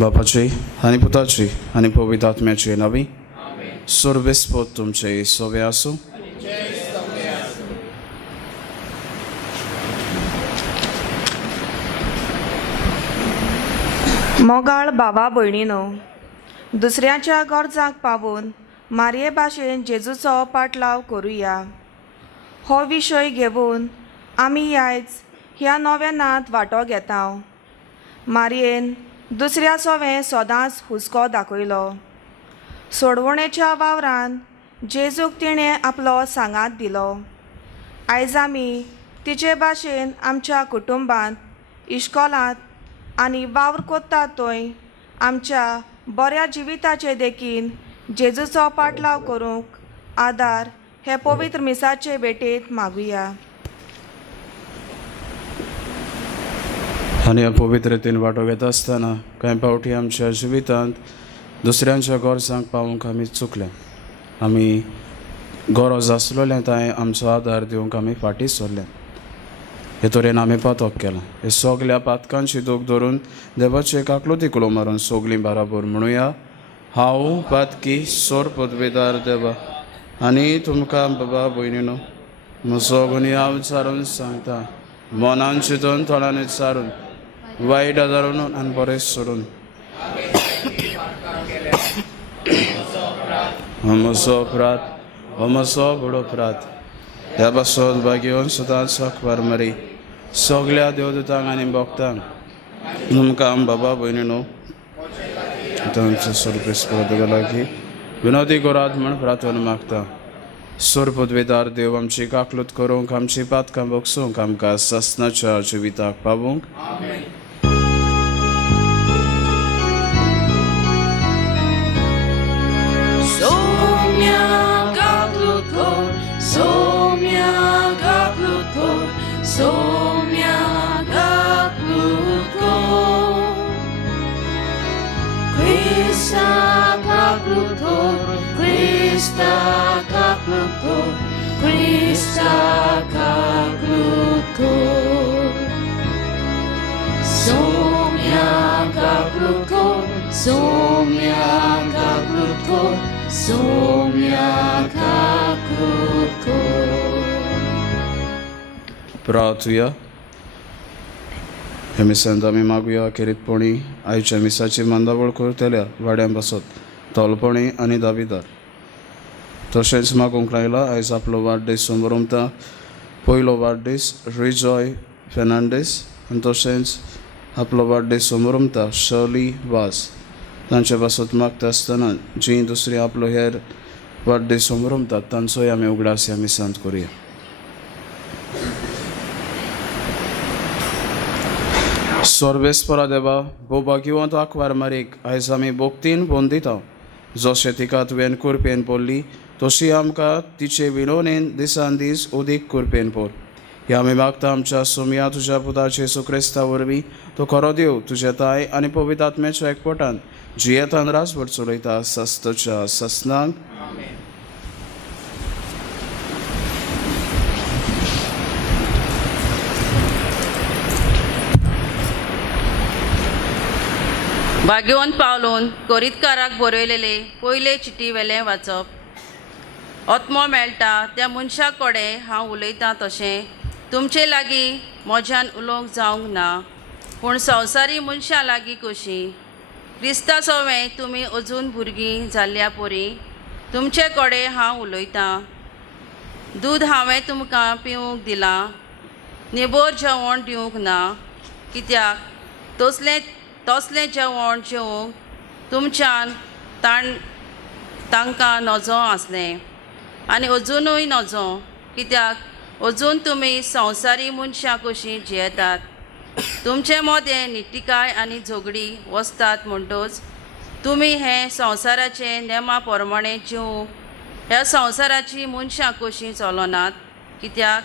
बापाची आणि पुताची आणि पवित्र आत्म्याची नावी सर्वेस्पोत तुमचे सोबे असो. मोगाळ भावा भयणीनो, दुसऱ्याच्या गरजांक पावून मारये भाशेन जेजूचो पाटलाव करुया. हो विशय घेवन आमी आयज ह्या नव्यानांत वांटो घेता. मारयेन दुसऱ्या सोवें सदांच हुस्को दाखयलो. सोडवणेच्या वावरान जेजूक तिणें आपलो सांगात दिलो. आयज आमी तिचे भाशेन आमच्या कुटुंबांत, इश्कोलांत आनी वावर कोत्तात थंय आमच्या बऱ्या जिविताचे देखीन जेजूचो पाटलाव करूंक आदार हे पवित्र मिसाचे भेटेंत मागुया. आणि ह्या पवित्रतेन वांटो घेता आसतना कांय फावटी आमच्या जिवितांत दुसऱ्यांच्या गरजांक पावूंक आमी चुकले. आमी गरज आसलोलें थंय आमचो आदार दिवंक आमी फाटीं सरले. हे तरेन आमी पातक केलां. हे सगल्या पातकांची दूख धरून देवाचे काकलोती कुलो मारून सगलीं बाराबर म्हणुया. हांव पातकी सोर पदवेदार देवा आनी तुमकां बाबा भयणीनो, म्हजो गुन्यांव हांव विचारून सांगता. मनान चिंतून थोड्यान विचारून वायट आदारून आनी बरें सोडून म्हजो अपराध हो म्हजो बडो अपराध. ह्या पासत बागेवन सदांच अखबार मारी सगल्या देवदूतांक आनी भक्तांक तुमकां बाबा भयणीनो तांच्या सर्वेस्पदा लागीं विनोदी करात म्हण प्रार्थना मागता. सोर पदवेदार देव, आमची काकलूत करूंक, आमची पातकां भोगसूंक, आमकां ससनाच्या जिविताक पावूंक. प्रार्थुया. हे मिसांत आमी मागुया खेरीतपणी आयच्या मिसाची मांदावळ करतल्या वाड्यां बसत तोलपणी आनी दाविदार. तशेंच मागूंक लायला आयज आपलो वाडदीस समारंभता पयलो वाडदीस रिजॉय फेर्नांडीस आनी तशेंच आपलो वाडदीस समारंभता शर्ली वास. तांचे बसत मागता आसतना जीं दुसरी आपलो हेर वाडदीस समारंभतात तांचोय आमी उगडास ह्या मिसांत करुया. सर्वेस्परा देवा, भोवभाग्यवंत आंकवार मारीक आयज आमी भोक्तीन फोन दिता. जशें तिका तुवें कुरपेन पडली तशी आमकां तिचे विनोनेन दिसान दीस उदीक कुरपेन पड. हे आमी मागता आमच्या सोम्या तुज्या पुताचे येशू क्रिस्ता वरवीं. तो खरो देव तुजे ताय आनी पवित्र आत्म्याच्या एकपटान जियेतान रासभर चलयता सस्तच्या ससनांक. भाग्यवंत पावलोन कोरीतकाराक बरयलेले पयले चिटी वेलें वाचप. आत्मो मेळटा त्या मनशा कडेन हांव उलयतां तशें तुमचे लागीं म्हज्यान उलोवंक जावंक ना, पूण संवसारी मनशां लागीं कशी. क्रिस्ता सोवें तुमी अजून भुरगीं जाल्ल्या पोरी तुमचे कडेन हांव उलयतां. दूद हांवें तुमकां पिवूंक दिलां, निबोर जेवण दिवंक ना, कित्याक तसलें जेवण जेवंक तुमच्यान तांकां नजो आसलें आनी अजुनूय नजो, कित्याक अजून तुमी संवसारी मनशां कशीं जियेतात. तुमचे मोदें निटिकाय आनी झगडी वसतात म्हणटच तुमी हे संवसाराचे नेमा प्रमाणें जिवूंक ह्या संवसाराची मनशां कशीं चलनात. कित्याक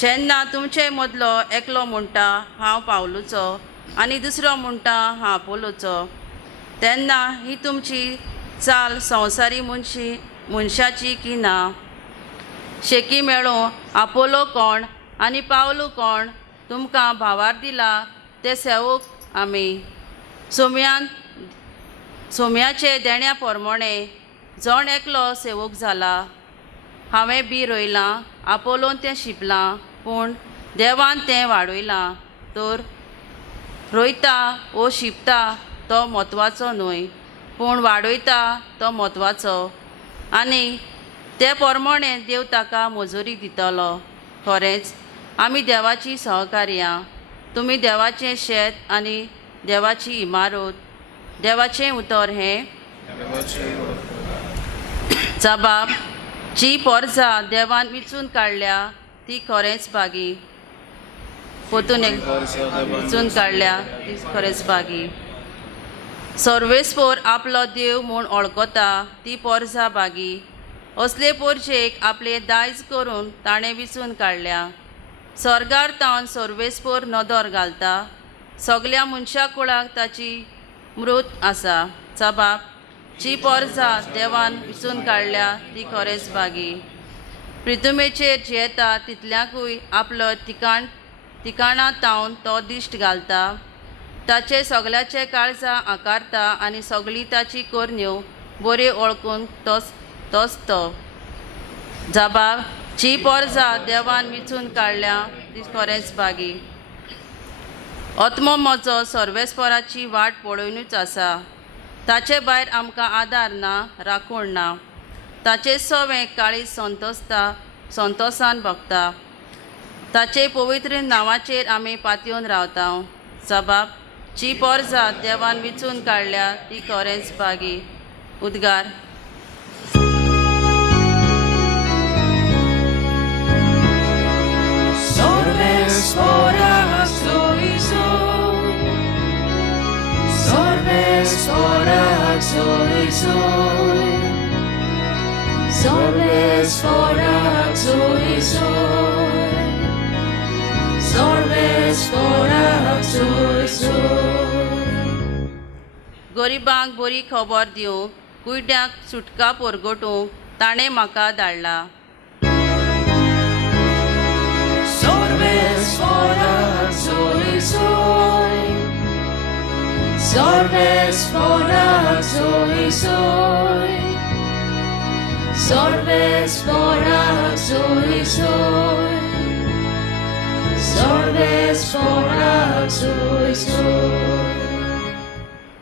जेन्ना तुमचे मदलो एकलो म्हणटा हांव पावलुचो आनी दुसरो म्हणटा हांव आपोलोचो, तेन्ना ही तुमची चाल संवसारी मनशाची की ना? शेकी मेळूं आपोलो कोण आनी पावलू कोण? तुमकां भावार दिला ते सेवक आमी. सोम्याचे देण्या प्रमाणें जण एकलो सेवक जाला. हांवें बी रोयलां, आपोलोन तें शिंपलां, पूण देवान तें वाडयलां. तर रोयता वो शिंपता तो म्हत्वाचो न्हय, पूण वाडयता तो म्हत्वाचो. आनी ते प्रमाणें देव ताका मजुरी दितलो. खरेंच आमी देवाची सहकार्यां. तुमी देवाचें शेत आनी देवाची इमारत. देवाचें उतर हें जबाब. जी पोरजां देवान विचून काडल्या ती खरेंच बागी. पोतून विचून काडल्या ती खरेंच बागी. सर्वेस्पोर आपलो देव म्हूण वळखता ती पोरजां बागी. असले पोरजेक आपले दायज करून ताणें विचून काडल्या. स्वर्गार तावन सर्वेस्पोर नदर घालता. सगल्या मनशा कुळाक ताची मृत आसा. जबाब. जी पोरजां देवान विचून काडल्या ती खरेंच बागी. प्रितुमेचेर जियेता तितल्याकूय आपलो ठिकाणां तावन तो दिश्ट घालता. ताचे सगल्याचे काळजां आकारता आनी सगळी ताची कोरण्यो बऱ्यो ओळखून तोच तो. जबाब. जी पोरजां देवान विचून काडल्या ती खरेंच बागी. आत्मो म्हजो सर्वेस्पराची वाट पळोवनूच आसा. ताचे भायर आमकां आदार ना, राखण ना. ताचे सवें काळीज संतोशान भोगता. ताचे पवित्र नांवाचेर आमी पातयेवन रावता. जबाब. जी पोरजां देवान विचून काडल्या ती खरेंच बागी. उद्गार. गरिबांक बरी खबर दिवंक, कुयड्यांक सुटका परगटूंक ताणें म्हाका धाडला.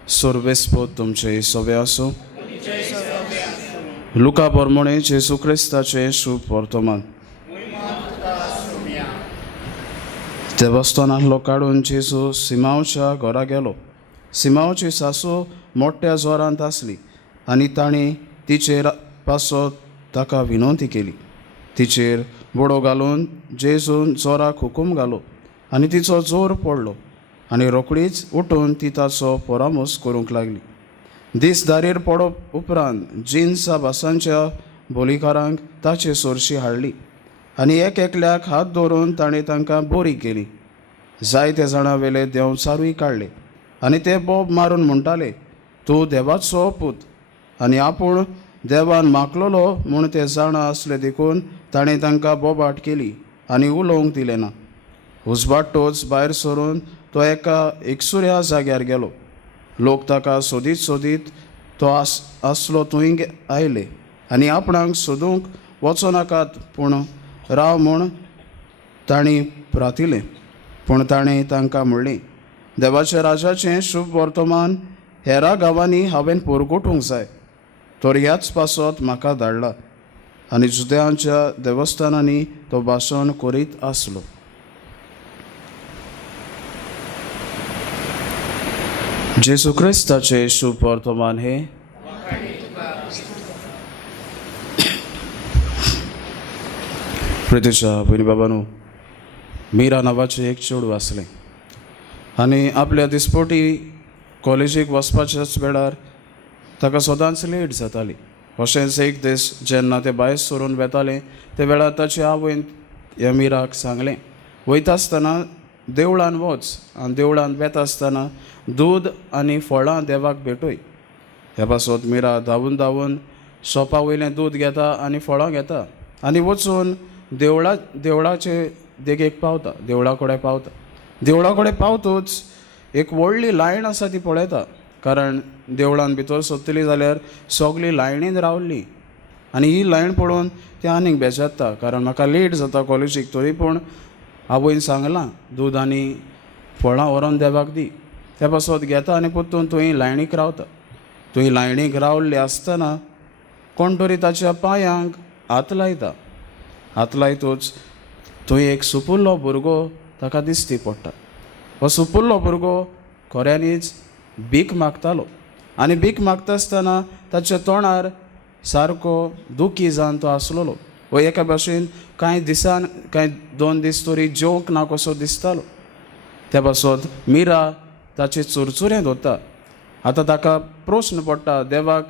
सर्वेस्पोत तुमचे सोबे आसूं. लुका प्रमाणे जेसू क्रिस्ताचे शुभ वर्तमान. देवस्थानांतलो काडून जेजू सिमांवच्या घरा गेलो. सिमांवची सासू मोठ्या जोरांत आसली आनी ताणें तिचेर पासो ताका विनंती केली. तिचेर बडो घालून जेजून जोराक हुकूम घालो आनी तिचो जोर पडलो आनी रोखडीच उठून ती ताचो परामोस करूंक लागली. दीस दारीर पडप उपरांत जिन्सा भासांच्या बोलीकारांक ताचे सोरशी हाडली आनी एकल्याक हात दवरून ताणें तांकां बरी केली. जायते जाणां वेले देंवचारूय काडले आनी ते बोब मारून म्हणटाले, तूं देवाचो पूत. आनी आपूण देवान मागलोलो म्हूण ते जाणा आसले देखून ताणें तांकां बोबाट केली आनी उलोवंक दिलें ना. उजवाडटोच भायर सरून तो एका एकसुऱ्या जाग्यार गेलो. लोक ताका सोदीत तो आसलो थंय आयले आनी आपणाक सोदूंक वचो नाकात पूण राव म्हूण तांणी प्रार्थिलें. पूण ताणें तांकां म्हणलें, देवाच्या राजाचें शुभ वर्तमान हेरा गांवांनी हांवें पोरगोटूंक जाय तर ह्याच पासत म्हाका धाडला. आनी जुद्यांच्या देवस्थानांनी तो भाशण करीत आसलो. जेसू क्रिस्ताचे शुभ वर्तमान हे प्रितीच्या भयणी बाबांनो, मीरा नांवाचें एक चेडूं आसलें आनी आपल्या दिसपोटी कॉलेजीक वचपाच्याच वेळार ताका सदांच लेट जाताली. अशेंच एक दीस जेन्ना ते भायर सरून वेताले ते वेळार ताचे आवयन ह्या मिराक सांगलें, वयता आसतना देवळान वच आनी देवळान वेता आसतना दूद आनी फळां देवाक भेटय. ह्या पासत मिरा धांवून धांवून शॉपा वयलें दूद घेता आनी फळां घेता आनी वचून देवळाचे देगेक पावता. देवळा कडेन पावतूच एक व्हडली लायन आसा ती पळयता, कारण देवळान भितर सोदतली जाल्यार सगळी लायनीन रावल्ली. आनी ही लायन पळोवन ते आनीक बेजारता, कारण म्हाका लेट जाता कॉलेजीक, तरी पूण आवयन सांगलां दूद आनी फळां व्हरोन देवाक दी. त्या पासत घेता आनी परतून थंय लायनीक रावता. थंय लायनीक रावल्ले आसतना कोण तरी ताच्या पांयांक हात लायता. हात लायतूच थंय एक सुपुल्लो भुरगो ताका दिश्टी पडटा. हो सुपुल्लो भुरगो खऱ्यांनीच भीक मागतालो आनी भीक मागता आसतना ताच्या तोंडार सारको दुखी जावन तो आसलोलो. हो एका भाशेन कांय 2 दीस तरी जेवंक ना कसो दिसतालो. त्या पासत मिरा ताचे चुरचुरें धरता. आतां ताका प्रस्न पडटा, देवाक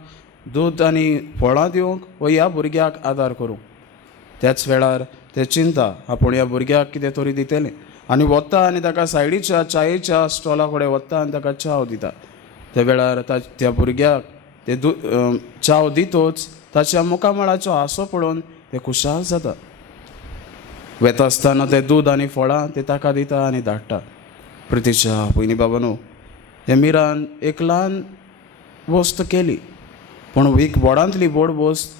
दूद आनी फळां दिवंक वा ह्या भुरग्याक आदार करूंक. त्याच वेळार ते चिंता आपूण ह्या भुरग्याक कितें तरी दितलें आनी वता आनी ताका सायडीच्या च्यायेच्या स्टॉला कडेन वता आनी ताका च्या दिता. त्या वेळार त्या भुरग्याक ते च्या दितूच ताच्या मुखामळाचो हांसो पळोवन ते खुशाल जाता. वेता आसतना ते दूद आनी फळां ते ताका दिता आनी धाडटा. प्रितीच्या भयणी बाबांनो, हे मिरान एक ल्हान वस्त केली, पूण एक व्हडांतली व्हड वस्त,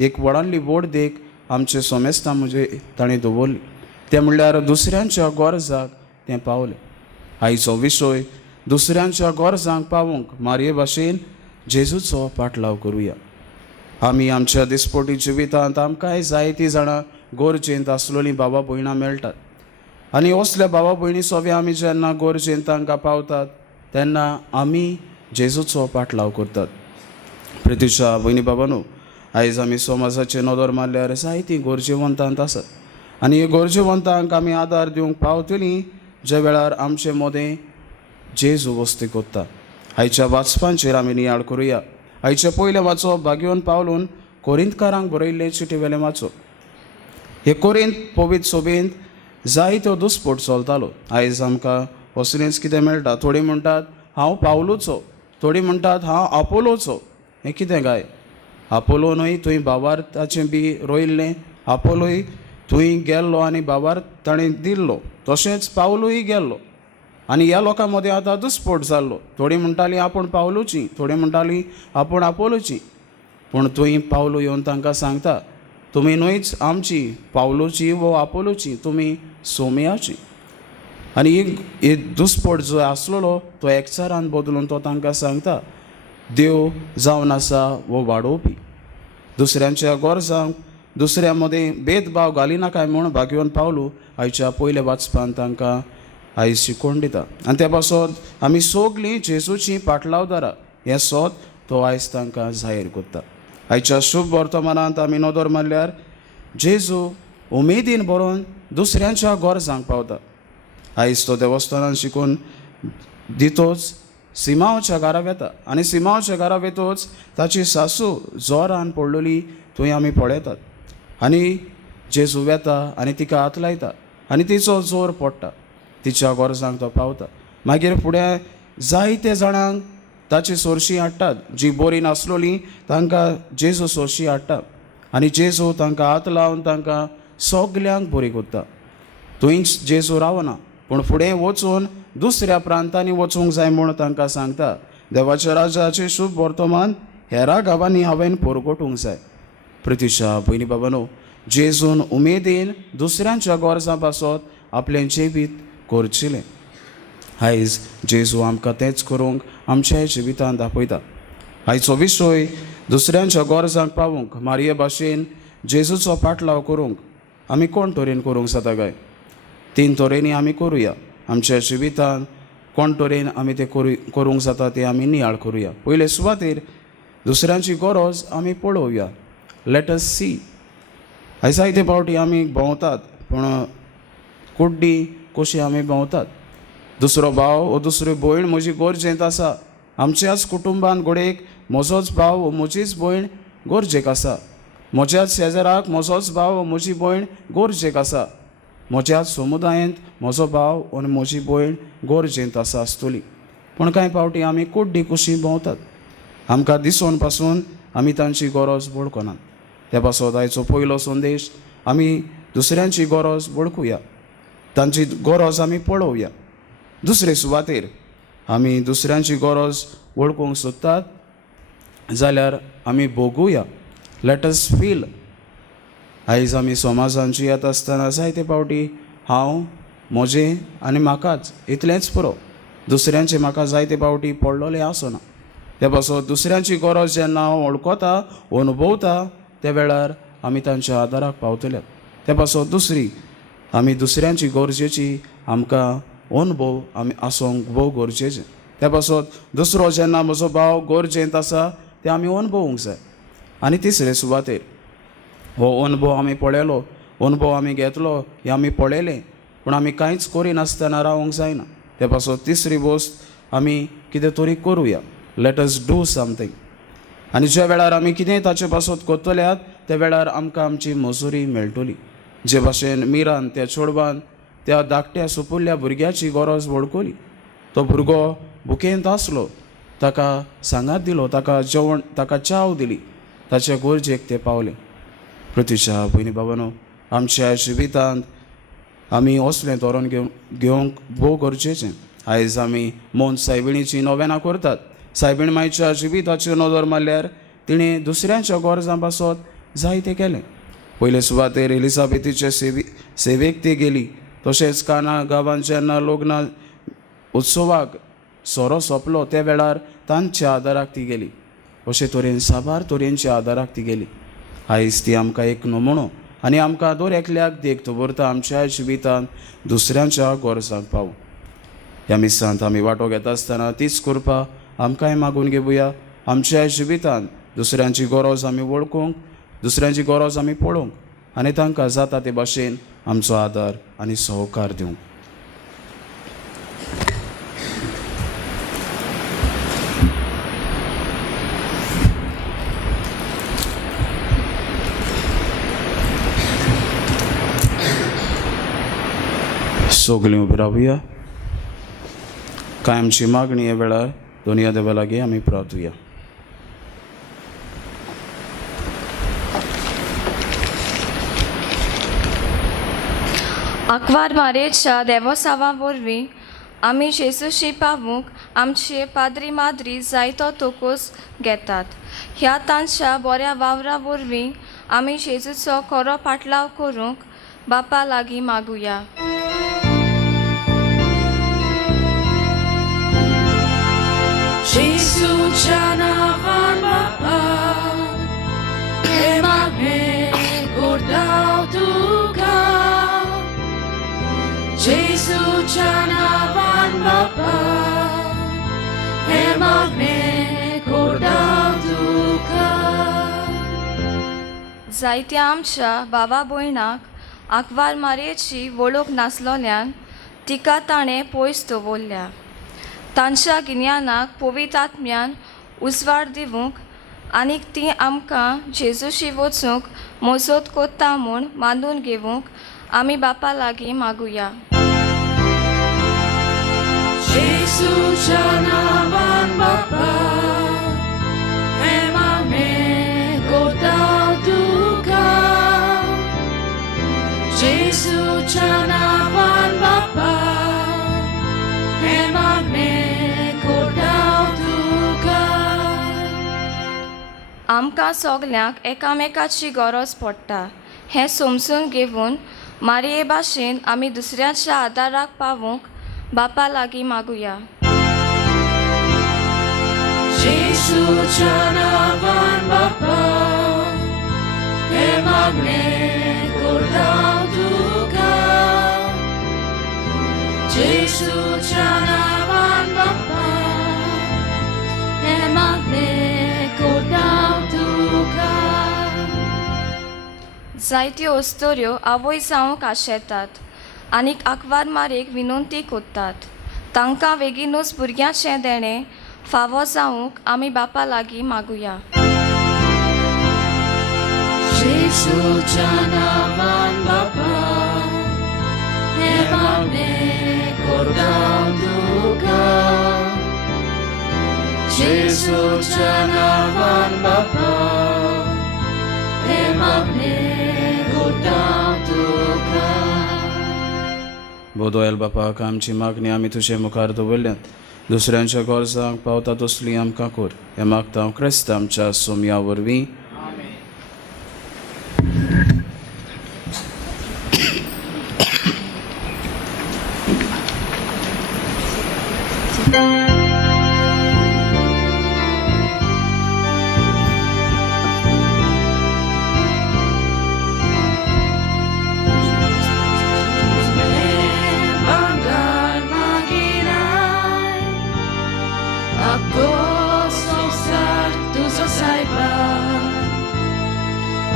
एक व्हडांतली व्हड देख आमचे सोमेस्तां म्हणजे ताणें दवरली. ते म्हणल्यार दुसऱ्यांच्या गरजाक तें पावलें. आयचो विशय दुसऱ्यांच्या गरजांक पावूंक मारये भाशेन जेजूचो पाटलाव करुया. आमी आमच्या दिसपोटी जिवितांत आमकांय जायतीं जाणां गरजेंत आसलेलीं भावां भयणां मेळटात आनी असल्या भावा भयणी सोबे आमी जेन्ना गरजेंत तांकां पावतात तेन्ना आमी जेजूचो पाटलाव करतात. प्रितीच्या भयणी बाबांनो, आयज आमी समाजाचे नदर मारल्यार जायतीं गरजेवंतांत आसात आनी हे गरजेवंतांक आमी आदार दिवंक पावतलीं ज्या वेळार आमचे मोदें जेजू वस्ती कोत्ता. आयच्या वाचपांचेर आमी नियाळ करुया. आयचे पयलें वाचप भाग्योन पावलून कोरिंतकारांक बरयल्लें चिटीवेलें वाचप. हे कोरिंत पवित्र सोबेंत जायत्यो दुस्पोट चलतालो. आयज आमकां असलेंच कितें मेळटा. थोडीं म्हणटात हांव पावलूचो, थोडीं म्हणटात हांव आपोलोचो. हें कितें काय? आपोलोनूय थंय भावार ताचें बी रोयिल्लें, आपोलोय थंय गेल्लो आनी भावार ताणें दिल्लो, तशेंच पावलूय गेल्लो आनी ह्या लोकां मदें आतां दुस्पोट जाल्लो. थोडीं म्हणटालीं आपूण पावलूचीं, थोडीं म्हणटालीं आपूण आपोलोचीं. पूण थंय पावलो येवन तांकां सांगता, तुमी न्हयच आमची पावलोची वो आपोलोची, तुमी सोमयाची. आनी एक दुस्पोट जो आसलेलो तो एकचारान बदलून तो तांकां सांगता, देव जावन आसा वो वाडोवपी. दुसऱ्यांच्या गरजांक दुसऱ्या मदें भेदभाव घालिनाकाय म्हूण भाग्यवन पावलो आयच्या पयल्या वाचपान तांकां आयज शिकोवन दिता. आनी त्या पासत आमी सगलीं जेजूची पाटलावदारां हें सोद तो आयज तांकां जाहीर करता. आयच्या शुभ वर्तमानांत आमी नदर मारल्यार जेजू उमेदीन बरोवन दुसऱ्यांच्या गरजांक पावता. आयज तो देवस्थानांत शिकून दितोच सिमांवच्या घरा वेता आनी सिमांवच्या घरा वेतोच ताची सासू जोरान पडलेली थंय आमी पळयतात. आनी जेजू वेता आनी तिका हात लायता आनी तिचो जोर पडटा, तिच्या गरजांक तो पावता. मागीर फुडें जायते जाणांक ताची सोरशीं हाडटात. जीं बरीं नासलोलीं तांकां जेजू सोरशीं हाडटा आनी जेजू तांकां हात लावन तांकां सगल्यांक बरी करता. थंयच जेजू रावना, पूण फुडें वचून दुसऱ्या प्रांतांनी वचूंक जाय म्हूण तांकां सांगता. देवाच्या राजाचें शुभ वर्तमान हेरा गांवांनी हांवें परगटूंक जाय. प्रितीच्या भयणी बाबांनो, जेजून उमेदीन दुसऱ्यांच्या गरजां पासत आपलें जिवीत करचिलें. आयज जेजू आमकां तेंच करूंक आमच्या जिवितांत दाखयता. आयचो विशय दुसऱ्यांच्या गरजांक पावूंक मारये भाशेन जेजूचो पाटलाव करूंक आमी कोण तरेन करूंक जाता काय? 3 तरेनी आमी करुया. आमच्या जिवितांत कोण तरेन आमी तें करूंक जाता तें आमी नियाळ करुया. पयले सुवातेर दुसऱ्यांची गरज आमी पळोवया. Let us see. आयज जायते फावटी आमी भोंवतात, पूण कुड्डी कशी आमी भोंवतात. दुसरो भाव वो दुसरी भयण म्हजी गरजेंत आसा. आमच्याच कुटुंबान घोडेक म्हजोच भाव वो म्हजीच भयण गरजेक आसा. म्हज्याच शेजाराक म्हजोच भाव वो म्हजी भयण गरजेक आसा. म्हज्याच समुदायांत म्हजो भाव आनी म्हजी भयण गरजेंत आसा आसतली. पूण कांय फावटी आमी कुड्डी कशी भोंवतात. आमकां दिसून पासून आमी तांची गरज वळखनात. त्या पासत आयचो पयलो संदेश आमी दुसऱ्यांची गरज वळखुया, तांची गरज आमी पळोवया. दुसरे सुवातेर आमी दुसऱ्यांची गरज वळखूंक सोदतात जाल्यार आमी भोगुया. Let us feel. आयज आमी समाजान जियेत आसतना जायते फावटी हांव, म्हजें आनी म्हाकाच इतलेंच पुरो. दुसऱ्यांचें म्हाका जायते फावटी पडलोलें आसना. त्या पासत दुसऱ्यांची गरज जेन्ना हांव वळखता, अनुभवता, त्या वेळार आमी तांच्या आदाराक पावतल्यात. त्या पासत दुसरी आमी दुसऱ्यांची गरजेची आमकां अनुभव आमी आसोंक भोव गरजेचें. त्या पासत दुसरो जेन्ना म्हजो भाव गरजेंत आसा तें आमी अनुभवूंक जाय. आनी तिसरे सुवातेर हो अनुभव आमी पळयलो, अनुभव आमी घेतलो, हें आमी पळयलें, पूण आमी कांयच करिनासतना रावूंक जायना. त्या पासत तिसरी वस्त आमी कितें तरी करुया. Let us do something. आनी ज्या वेळार आमी कितेंय ताचे पासत करतल्यात त्या वेळार आमकां आमची मजुरी मेळटली. जे भाशेन मिरान त्या चेडवान त्या धाकट्या सुपुल्ल्या भुरग्याची गरज वळखली. तो भुरगो भुकेंत आसलो, ताका सांगात दिलो, ताका जेवण, ताका च्याव दिली, ताच्या गरजेक ते पावले. पृथ्वीच्या भयणी भावांनो, आमच्या जिवितांत आमी असलें धोरण घेवंक भोव गरजेचें. आयज आमी मोन सायबिणीची नोवेनां करतात. सायबीण मायच्या जिविताचेर नदर मारल्यार तिणें दुसऱ्यांच्या गरजां पासत जायतें केलें. पयले सुवातेर एलिझाबेथीचे सेवेक ती गेली. तशेंच काना गांवांत जेन्ना लग्न उत्सवाक सोरो सोंपलो त्या वेळार तांच्या आदाराक ती गेली. अशे तरेन साबार तरेनच्या आदाराक ती गेली. आयज ती आमकां एक नमुनो आनी आमकां दर एकल्याक देख दवरता आमच्या जिवितांत दुसऱ्यांच्या गरजांक पावूंक. ह्या मिसांत आमी वांटो घेता आसतना तीच कृपा आमकांय मागून घेवया. आमच्या जिवितांत दुसऱ्यांची गरज आमी वळखूंक, दुसऱ्यांची गरज आमी पळोवंक आनी तांकां जाता ते भाशेन आमचो आदार आनी सहकार दिवंक. सगळीं उबी रावया. कायमची मागणी ह्या वेळार दोनया देवा लागीं आमी प्रार्थुया. आंकवार मारेच्या देवोसावा वरवीं आमी जेजूशी पावूंक आमचे पाद्री माद्री जायतो तोकोस घेतात. ह्या तांच्या बऱ्या वावरा वरवीं आमी जेजूचो खरो पाटलाव करूंक बापा लागीं मागुया. जेजूच्या नांवान बापा, हे मागणें करतांव तुका. जेजूच्या नांवान बापा, हे मागणें करतांव तुका. जायत्या आमच्या भावा भयणाक आंकवार मारयेची वळख नासलोल्यान तिका ताणें पयस दवरल्या. तांच्या गिन्यानाक पवित्र आत्म्यान उजवाड दिवंक आनीक ती आमकां जेजूशी वचूंक मजत कोत्ता म्हूण मानून घेवंक आमी बापा लागीं मागुया. जेजूच्या नांवान बापा, हे मागणें करतांव तुका. जेजूच्या नांवान बापा, हे मागणें करतांव तुका. आमकां सगल्यांक एकामेकाची गरज पडटा हें समजून घेवन मारये भाशेन आमी दुसऱ्याच्या आदाराक पावूंक बापा लागीं मागुया. जेसूच्या नावान बापा हे मागणे करता तुका. जेसूच्या नावान बापा हे मागणे करता तुका. जायत्यो अस्तोऱ्यो आवय जावंक आशेतात आनीक आंकवार मारेक विनंती कोत्तात. तांकां बेगीनूच भुरग्याचें देणें फावो जावंक आमी बापा लागीं मागुया. जेसूच्या नावान बापा हे मागणे करता तुका. जेसूच्या नावान बापा हे मागणे करता तुका. बोदोयल बापाक आमची मागणी आमी तुजे मुखार दवरल्यात. दुसऱ्यांच्या गरजांक पावता तसली आमकां कोर. हें मागता हांव क्रिस्त आमच्या सोमया वरवीं.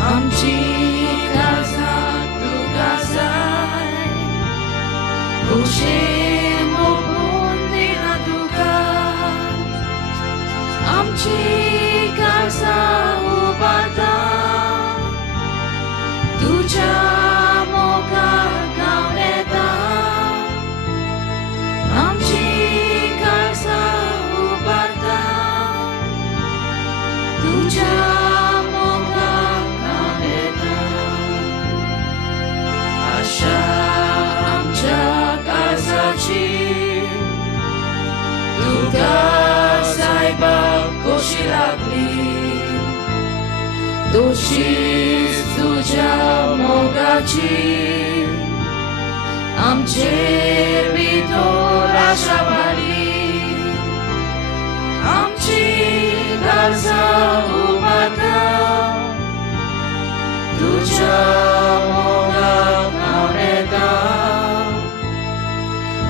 आमची काळजा तुका जाय. खुशे मोपून दिना तुका. आमची काळजा उबारता तुज्या मोगार गांव येता. आमची काळजा उबारता तुज्या आशा आमच्या काळजाची तुका सायबाक कशी लागली. तशीच तुज्या मोगाची आमचे भितर आशा वाडली. आमची काळजा उबारता तुज्या मोगाक हांव येता.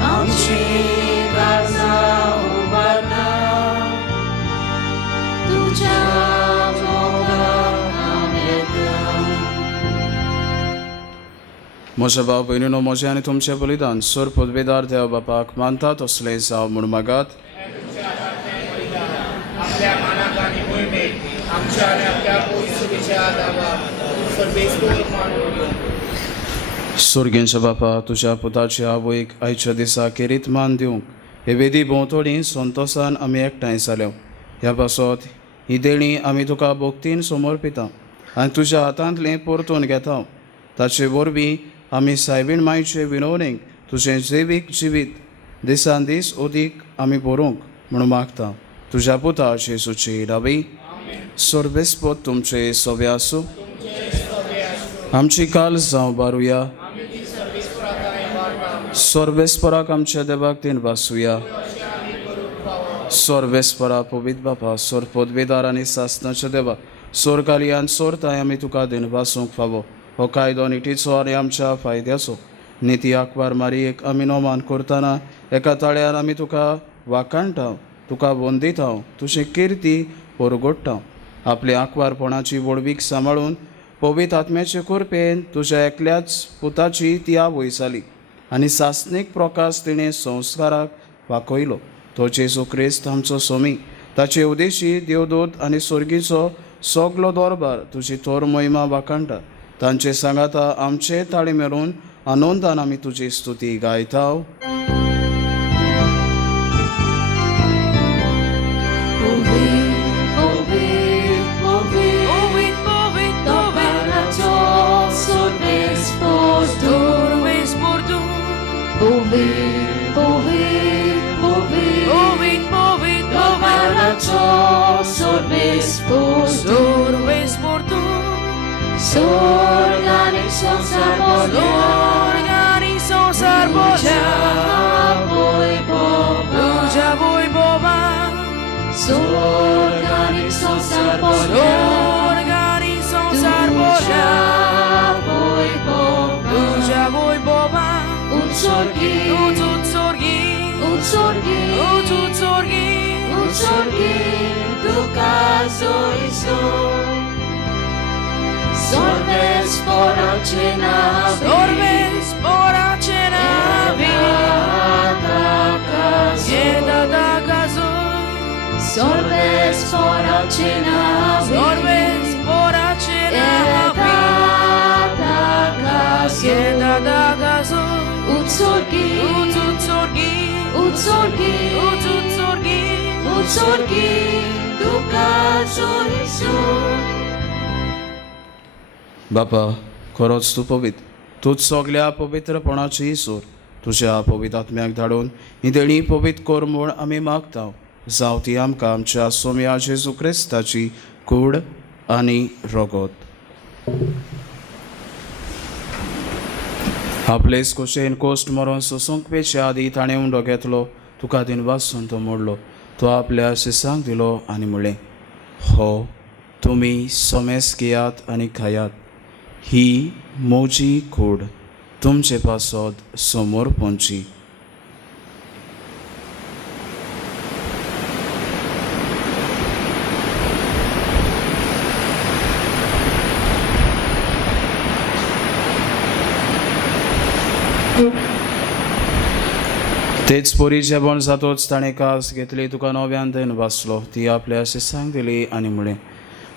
आमची काळजा उबारता तुज्या मोगाक हांव येता. म्हज्या भाव भयणीनो, म्हजें आनी तुमचें बलिदान सोर पदवेदार देव बापाक मानता तसलें जावं म्हूण मागात. आपल्या मानाक आनी मोहिमेक आमच्या आनी आपल्या पोयसुबेच्या आदाराक सर्वेस्पर मानून. सुर्गेंच्या बापा, तुज्या पुताच्या आवयक आयच्या दिसा केरीत मान दिवंक हे वेदी भोंवतणी संतोशान आमी एकठांय जाल्यो. ह्या पासत ही देणी आमी तुका भोक्तीन समर्पिता आनी तुज्या हातांतलें परतून घेता. ताचे वरवीं आमी सायबीण मायचे विनवणेक तुजें जैवीक जिवीत दिसान दीस ओदीक आमी बरोवंक म्हणून मागता. तुज्या पुता जेजूची दावी. सर्वेस्पद तुमचे सोबे आसूं. आमची काल जावं बारुया. सर्वेस्पराक आमच्या देवाक तीन बासूया. सर्वेस्परा पवित बापा, सोर पदवेदार आनी सासनाच्या देवा, सोर कालियान सोर ताय आमी तुका दिन बासूंक फावो. हो कायदो निटीचो आनी आमच्या फायद्याचो. निती आंकवार मारयेक आमी नोमान करतना एका ताळ्यान आमी तुका वाखाणटा, तुका वंदिता, तुजें किर्ती परगोडटा. आपल्या आंकवारपणाची वळवीक सांबाळून पवित्र आत्म्याचे कृपेन तुज्या एकल्याच पुताची ती आवय जाली आनी सासनीक प्रकाश तिणें संस्काराक वाकयलो. तो जेजू क्रिस्त आमचो सोमी, ताचे उदेशी देवदूत आनी सर्गीचो सगलो दरबार तुजी थोर महिमा वाखाणटा. तांचे सांगाता आमचे ताळे मेळून आनंदान आमी तुजी स्तुती गायता. Organizam Sarbolia utsorgi, utsorgi, utsorgi, tuka Isu. Sorbes por ocena, Sorbes por acena da caso. Sorbes por ocena, Sorbes por acena da caso. utsorgi, utsorgi, utsorgi, tuka Isu. बापा खरोच तूं पवित्र तूच सगल्या पवित्रपणाची सोर तुज्या पवित्र आत्म्याक धाडून ही देणी पवित्र कोर म्हूण आमी मागता जावं ती आमकां आमच्या सोम्या जेजू क्रिस्ताची कूड आनी रगत. आपलेच कुशेन कोश्ट मरोन सोसूंक पेचे आदी ताणें उंडो घेतलो तुका दिन वाचून तो मोडलो तो आपल्या शिसांक दिलो आनी म्हणलें हो तुमी सोमेस घेयात आनी खायात ही मोजी कूड तुमचे पासत समोर पोंची. तेच पोरी जेवण जातोच ताणें कास घेतली तुका नव्यान देन वाचलो ती आपल्या शिसांक दिली आनी म्हणलें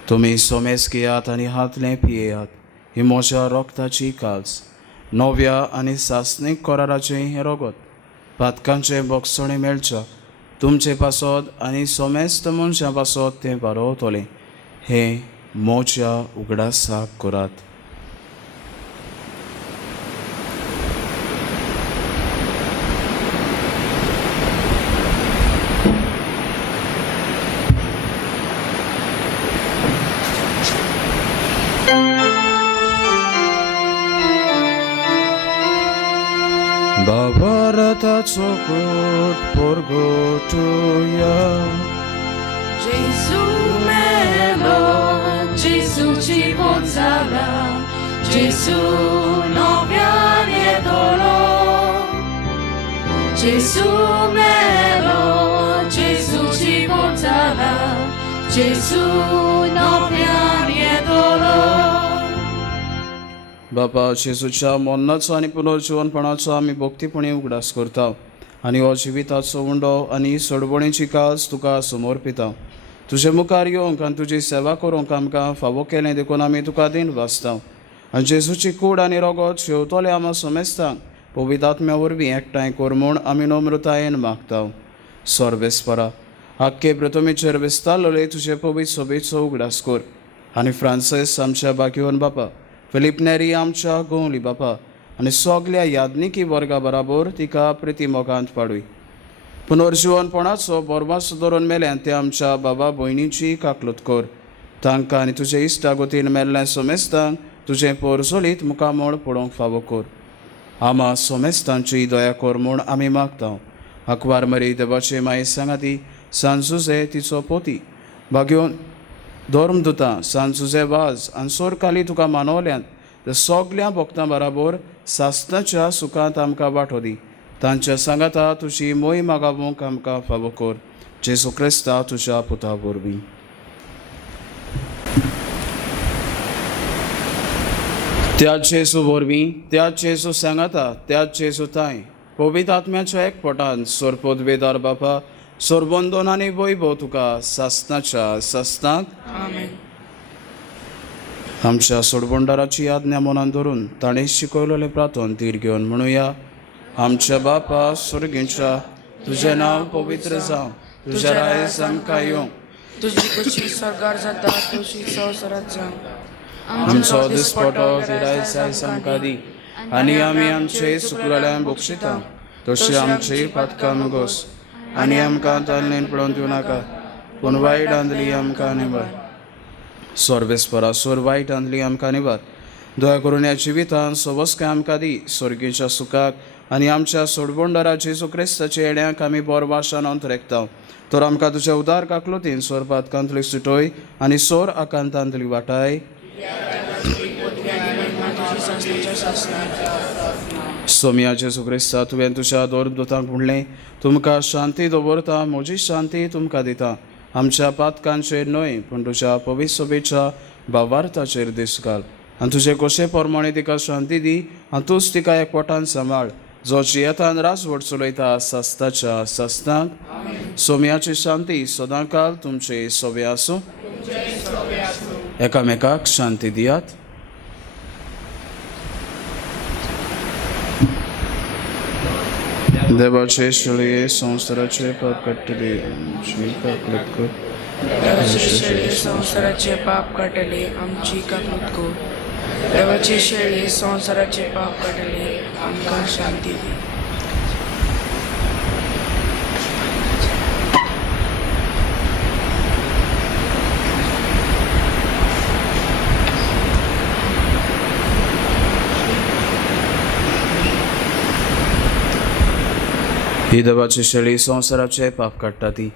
तुमी सोमेस घेयात आनी हातलें पियेयात ही म्हज्या रोगताची कास नव्या आनी सासणीक कराराचें हें रगत पातकांचें बोगसणें मेळच्या तुमचे पासत आनी सोमेस्त मनशां पासत तें बारोवतलें हें म्हज्या उगडासाक करात. Babarataco kot porgotuja. Gesù melo, Gesù ci pozzava, Gesù novia nie dolo. Gesù melo, Gesù ci pozzava, Gesù novia nie dolo. बापा जेजूच्या मरणाचो आनी पुनर्जीवनपणाचो आमी भक्तीपणी उगडास करता आनी हो जिविताचो उंडो आनी सोडवणेची कास तुका समर्पिता तुजे मुखार येवंक आनी तुजी सेवा करूंक आमकां फावो केलें देखून आमी तुका दिन वाचता आनी जेजूची कूड आनी रगत शेवतले आमा सोमेस्तांक पवित्र आत्म्या वरवीं एकठांय कर म्हूण आमी नम्रतायेन मागता. सर्वेस्परा आख्खे प्रथमेचेर विस्तारलोले तुजे पवित्र सोबेचो उगडास कर आनी फ्रांसीस आमच्या बाकीवन बापा फिलिप नेरी आमच्या गोंवली बापा आनी सगल्या यादनिकी वर्गा बराबर तिका प्रितीमोगांत पाडूय. पुनर्जीवनपणाचो बोरमास धरून मेल्यान ते आमच्या बाबा भयणीची काकलूत कर तांकां आनी तुजे इश्टागोतीन मेल्लें सोमेस्तांक तुजें पोरजोलीत मुखामोळ पडोवंक फावो कर. आमा सोमेस्तांची दया कर म्हूण आमी मागता. आंकवार मरी देवाचे माये सांगाती सांजुजे तिचो पोती भाग्योन धर्मदुतां सांजुजे वाज आनी सोरकाली तुका मानवल्यांत ते सगल्या भक्तां बराबर सासणाच्या सुखांत आमकां वांटो दी. तांच्या सांगाता तुजी मोही मागावूंक आमकां फावो कर. जेजू क्रिस्ता तुज्या पुता वरवीं. त्याच जेजू वरवीं त्याच जेजू सांगाता त्याच जेजू ताय पवित्र आत्म्याच्या एकपटान सोरपोदवेदार बापा सोरबंदोन आनी वैभव तुका सासणाच्या सस्तांत आमच्या सोडबंडाराची आज्ञा मनान धरून ताणें शिकयलेलें प्रार्थन तीर घेवन म्हणुया. आमच्या बापा स्वर्गीच्या तुजें नांव पवित्र जावं तुज्या रायज आमकां येवं तुजी कशी सरकार जाता तशी संवसारांत जावं. आमचो दिसपटो गिराय जाय आमकां दी आनी आमी आमचे सुकराल्यांक बक्षिता तशी आमची पातकां नगोस आनी आमकां ताल्लेन पडोवन दिवं नाका पूण वायट आंधली आमकां निबार. सर्वेस्परा सोर वायट आंधली आमकां निबार. दया करून ह्या जिवितांत सवस्काय आमकां दी स्वर्गीच्या सुखाक आनी आमच्या सोडबोंडारा जेजू क्रिस्ताच्या येड्याक आमी बोर भाशान अंतरेकता. तर आमकां तुज्या उदार काकलुतीन सोर पातकांतली सुटोय आनी सोर आकांतांतली वाटाय. सोम्या जेजू क्रिस्ता तुवें तुज्या दोतांक म्हणलें तुमकां शांती दवरता म्हजी शांती तुमकां दिता. आमच्या पातकांचेर न्हय पूण तुज्या पवित्र सोबेच्या भावार्थाचेर दीस घाल आनी तुजे कशे प्रमाणे तिका शांती दी आनी तूंच तिका एकवटान सांबाळ. जो जियेतान राजवट चलयता सस्ताच्या सस्तांक सोम्याची शांती सदांकाल तुमचे सोबे आसूं. एकामेकाक शांती दियात. देवाचे शळये संवसाराचे पाप काडटले आमची काकूट कर. देवाचे शेळये संवसाराचे पाप काडले आमची काकूट कर. देवाचे शेळये संवसाराचे पाप काडले आमकां शांती दी. ही देवाची शेळी संवसाराचे पाप काडटा ती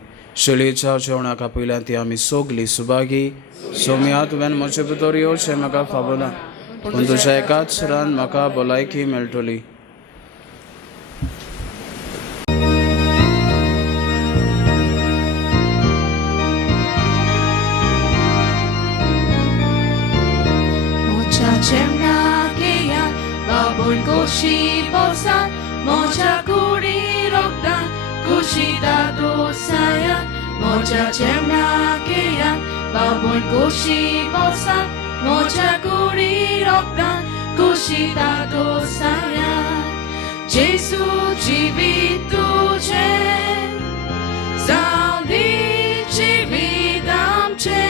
शेळयेच्या जेवणाक पयल्यान ती आमी सोगली सुभागी. सोम्या तुवें म्हजे भितर येवचें म्हाका फावो ना पूण तुज्या एकाच सुरान म्हाका भलायकी मेळटली. Mocha ciemna keja, babon koshi posan, mocha kuri rokdan, kushi da dosaya. Mocha ciemna keja, babon koshi posan, mocha kuri rokdan, kushi da dosaya. Jesu jivit tuझे, zaudi jivit amche.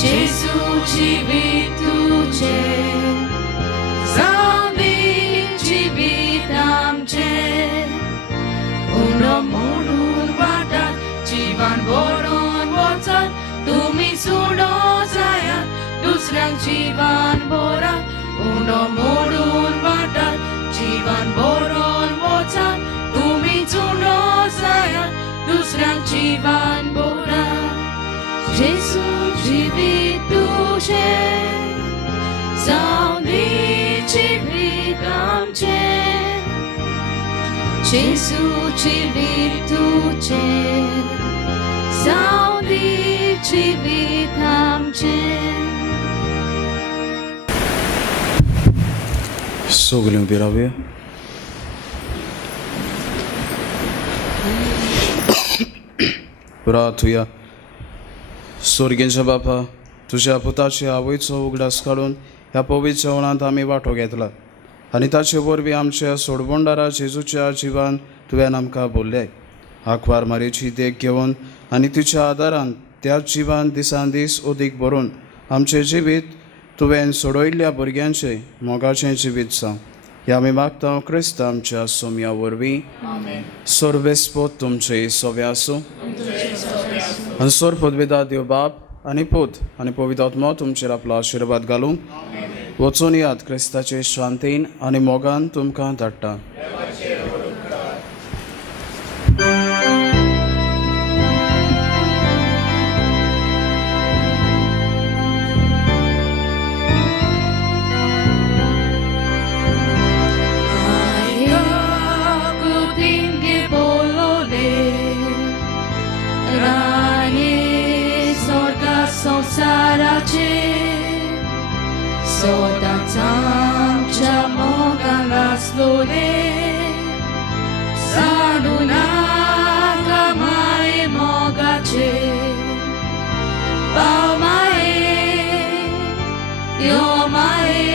Jesu jivit tuझे, zaudi jivit amche. Uno modun vatat, jivan boron votat, tumi sudo zayat, dusrang jivan borat. Uno modun vatat, jivan boron votat, tumi sudo zayat, dusrang jivan borat. Jesu jivit tuझे, zaudi jivit amche. Jesu jivit tuझे, zaudi jivit amche. सगळीं उबी रावया. प्रार्थुया. स्वर्गींच्या बापा तुज्या पुताची आवयचो उगडास काडून ह्या पवित्र जेवणांत आमी वांटो घेतला आनी ताचे वरवीं आमच्या सोडबोंडारा जेजूच्या जिवान तुवें आमकां भरल्याय. आंकवार मारेची देख घेवन आनी तिच्या आदारान त्या जिवान दिसान दीस अदीक भरून आमचें जिवीत तुवें सोडयल्ल्या भुरग्यांचें मोगाचें जिवीत जावं. हें आमी मागता क्रिस्त आमच्या सोम्या वरवीं. सोर्बेस्पोत तुमचे सोबे आसूं आनी सोर पदवेदार देव बाप आनी पूत आनी पवित्र आत्मा तुमचेर आपलो आशिर्वाद घालूंक वचून यात क्रिस्ताचे शांतीन आनी मोगान तुमकां धाडटा. संसाराचे सदांच आमच्या मोगान आसलोले सांडू नाका माये मोगाचे. पाव माये यो माये